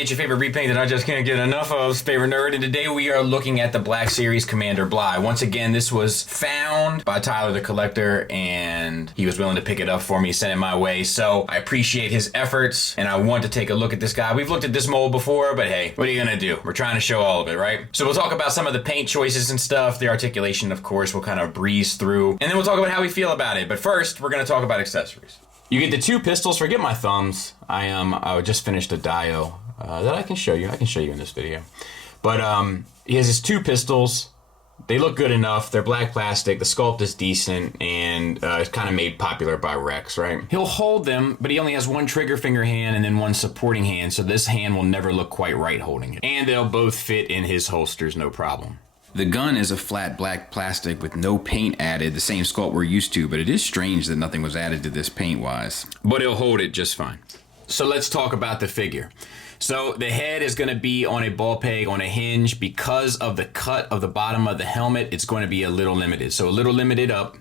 it's your favorite repaint that I just can't get enough of, favorite nerd, and today we are looking at the Black Series Commander Bly. Once again, this was found by Tyler the Collector, and he was willing to pick it up for me, send it my way, so I appreciate his efforts, and I want to take a look at this guy. We've looked at this mold before, but hey, what are you gonna do? We're trying to show all of it, right? So we'll talk about some of the paint choices and stuff, the articulation, of course, we'll kind of breeze through, and then we'll talk about how we feel about it, but first, we're gonna talk about accessories. You get the two pistols. Forget my thumbs. I just finished a Dio that I can show you. I can show you in this video. But he has his two pistols. They look good enough. They're black plastic. The sculpt is decent, and it's kind of made popular by Rex, right? He'll hold them, but he only has one trigger finger hand and then one supporting hand, so this hand will never look quite right holding it. And they'll both fit in his holsters, no problem. The gun is a flat black plastic with no paint added, the same sculpt we're used to, but it is strange that nothing was added to this paint-wise. But it'll hold it just fine. So let's talk about the figure. So the head is going to be on a ball peg on a hinge. Because of the cut of the bottom of the helmet, it's going to be a little limited. So a little limited up.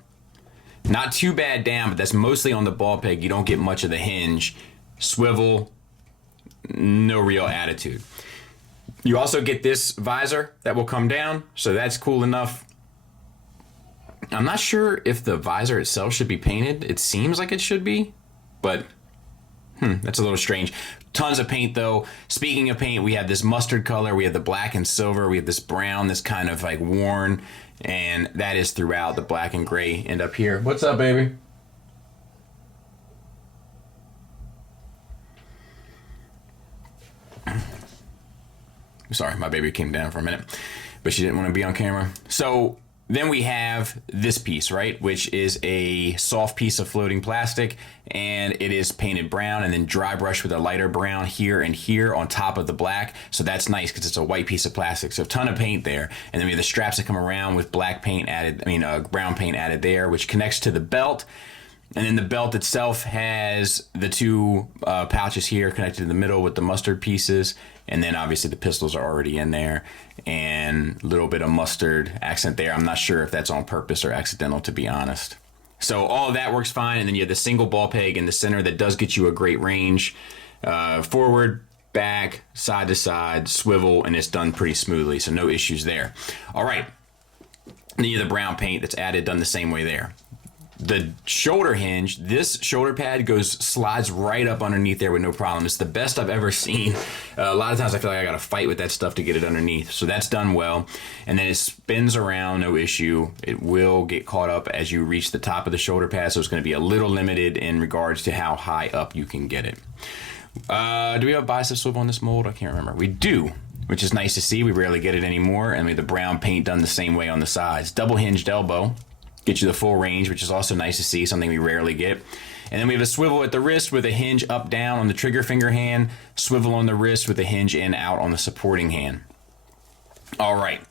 Not too bad down, but that's mostly on the ball peg. You don't get much of the hinge. Swivel, no real attitude. You also get this visor that will come down, so that's cool enough. I'm not sure if the visor itself should be painted. It seems like it should be, but that's a little strange. Tons of paint though. Speaking of paint, we have this mustard color, we have the black and silver, we have this brown, this kind of like worn, and that is throughout. The black and gray end up here. What's up, baby? Sorry, my baby came down for a minute, but she didn't want to be on camera. So then we have this piece, right, which is a soft piece of floating plastic, and it is painted brown and then dry brushed with a lighter brown here and here on top of the black. So that's nice because it's a white piece of plastic. So a ton of paint there. And then we have the straps that come around with black paint added, brown paint added there, which connects to the belt. And then the belt itself has the two pouches here connected in the middle with the mustard pieces. And then obviously the pistols are already in there. And a little bit of mustard accent there. I'm not sure if that's on purpose or accidental, to be honest. So all of that works fine. And then you have the single ball peg in the center that does get you a great range. Forward, back, side to side, swivel, and it's done pretty smoothly. So no issues there. All right. And then you have the brown paint that's added, done the same way there. The shoulder hinge, this shoulder pad slides right up underneath there with no problem. It's the best I've ever seen. A lot of times I feel like I gotta fight with that stuff to get it underneath. So that's done well. And then it spins around, no issue. It will get caught up as you reach the top of the shoulder pad, so it's gonna be a little limited in regards to how high up you can get it. Do we have a bicep swivel on this mold? I can't remember. We do, which is nice to see. We rarely get it anymore. And we have the brown paint done the same way on the sides. Double hinged elbow. Get you the full range, which is also nice to see, something we rarely get. And then we have a swivel at the wrist with a hinge up down on the trigger finger hand, swivel on the wrist with a hinge in out on the supporting hand. All right.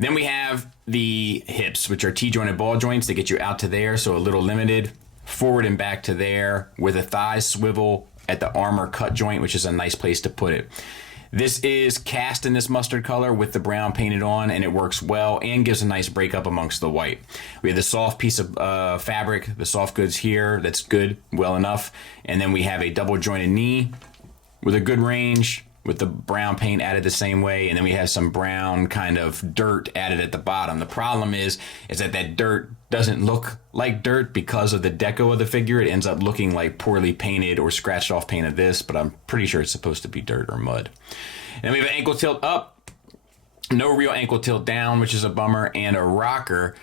Then we have the hips, which are T-jointed ball joints. They get you out to there, so a little limited. Forward and back to there with a thigh swivel at the armor cut joint, which is a nice place to put it. This is cast in this mustard color with the brown painted on, and it works well and gives a nice breakup amongst the white. We have the soft piece of fabric, the soft goods here, that's good, well enough. And then we have a double jointed knee with a good range with the brown paint added the same way. And then we have some brown kind of dirt added at the bottom. The problem is that dirt doesn't look like dirt because of the deco of the figure. It ends up looking like poorly painted or scratched off paint of this, but I'm pretty sure it's supposed to be dirt or mud. And then we have an ankle tilt up, no real ankle tilt down, which is a bummer, and a rocker,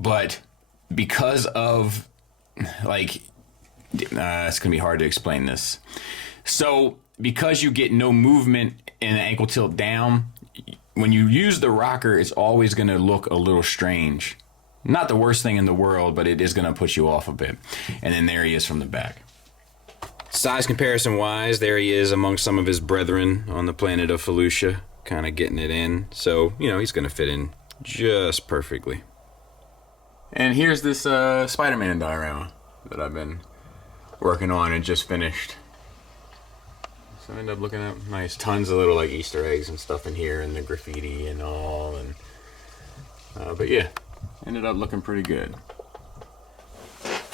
but because of, it's gonna be hard to explain this. So because you get no movement in the ankle tilt down, when you use the rocker, it's always gonna look a little strange. Not the worst thing in the world, but it is going to put you off a bit. And then there he is from the back. Size comparison wise, there he is amongst some of his brethren on the planet of Felucia, kind of getting it in. So, he's going to fit in just perfectly. And here's this Spider-Man diorama that I've been working on and just finished. So I end up looking at nice, tons of little Easter eggs and stuff in here, and the graffiti and all. And but yeah. Ended up looking pretty good.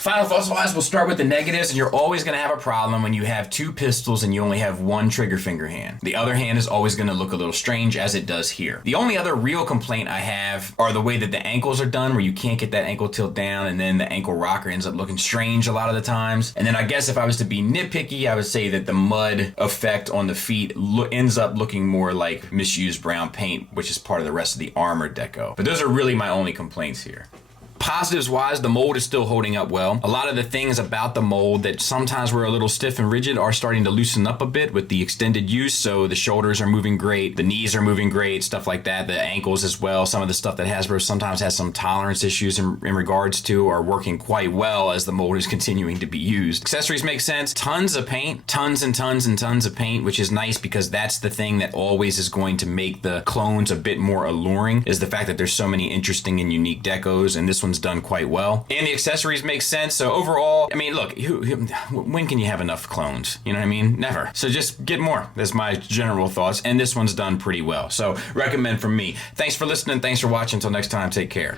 Final thoughts wise, we'll start with the negatives, and you're always going to have a problem when you have two pistols and you only have one trigger finger hand. The other hand is always going to look a little strange, as it does here. The only other real complaint I have are the way that the ankles are done, where you can't get that ankle tilt down, and then the ankle rocker ends up looking strange a lot of the times. And then I guess if I was to be nitpicky, I would say that the mud effect on the feet ends up looking more like misused brown paint, which is part of the rest of the armor deco. But those are really my only complaints here. Positives wise, the mold is still holding up well. A lot of the things about the mold that sometimes were a little stiff and rigid are starting to loosen up a bit with the extended use. So the shoulders are moving great, the knees are moving great, stuff like that, the ankles as well. Some of the stuff that Hasbro sometimes has some tolerance issues in regards to are working quite well as the mold is continuing to be used. Accessories make sense. Tons of paint, tons and tons and tons of paint, which is nice because that's the thing that always is going to make the clones a bit more alluring, is the fact that there's so many interesting and unique decos, and this one's done quite well. And the accessories make sense. So overall, I mean, look, when can you have enough clones? You know what I mean? Never. So just get more. That's my general thoughts. And this one's done pretty well. So recommend from me. Thanks for listening. Thanks for watching. Until next time, take care.